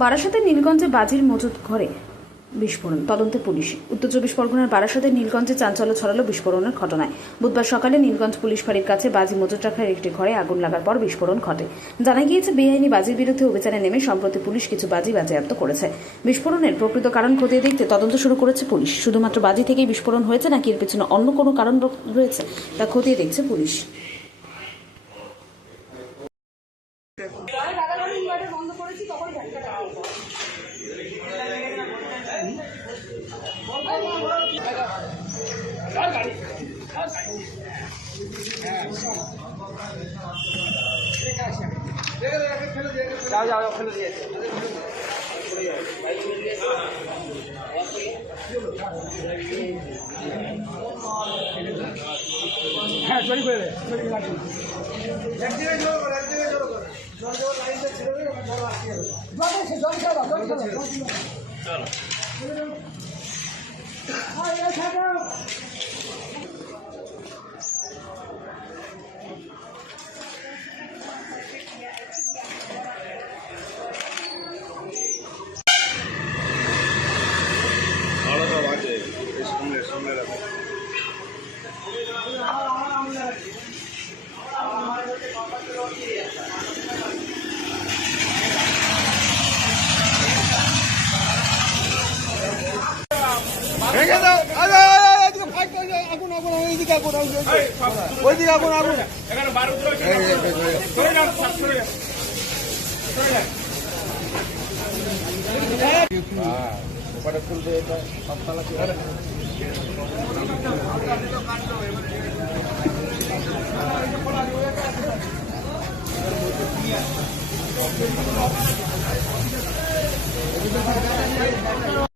বারাসাতের নীলগঞ্জে বাজির মজুত ঘরে বিস্ফোরণ, তদন্তে পুলিশ। উত্তর চব্বিশ পরগনার বারাসাতের নীলগঞ্জে চাঞ্চল্য ছড়ালো বিস্ফোরণের ঘটনায়। বুধবার সকালে নীলগঞ্জ পুলিশ ফাঁড়ির কাছে বাজি মজুত রাখার একটি ঘরে আগুন লাগার পর বিস্ফোরণ ঘটে। জানা গিয়েছে, বেআইনি বাজির বিরুদ্ধে অভিযানে নেমে সম্প্রতি পুলিশ কিছু বাজি বাজেয়াপ্ত করেছে। বিস্ফোরণের প্রকৃত কারণ খতিয়ে দেখতে তদন্ত শুরু করেছে পুলিশ। শুধুমাত্র বাজি থেকেই বিস্ফোরণ হয়েছে নাকি এর পেছনে অন্য কোনো কারণ রয়েছে তা খতিয়ে দেখছে পুলিশ। যাও ফেলে দিয়েছে। হ্যাঁ চুরি করে সামনে রাখো। ভেঙে দাও। আগুন আগুন ওইদিকে আগুন ওইদিকে আগুন আগুন এখানে বারুদ রয়েছে। ওখানে তুলবে এটা সবতলা কি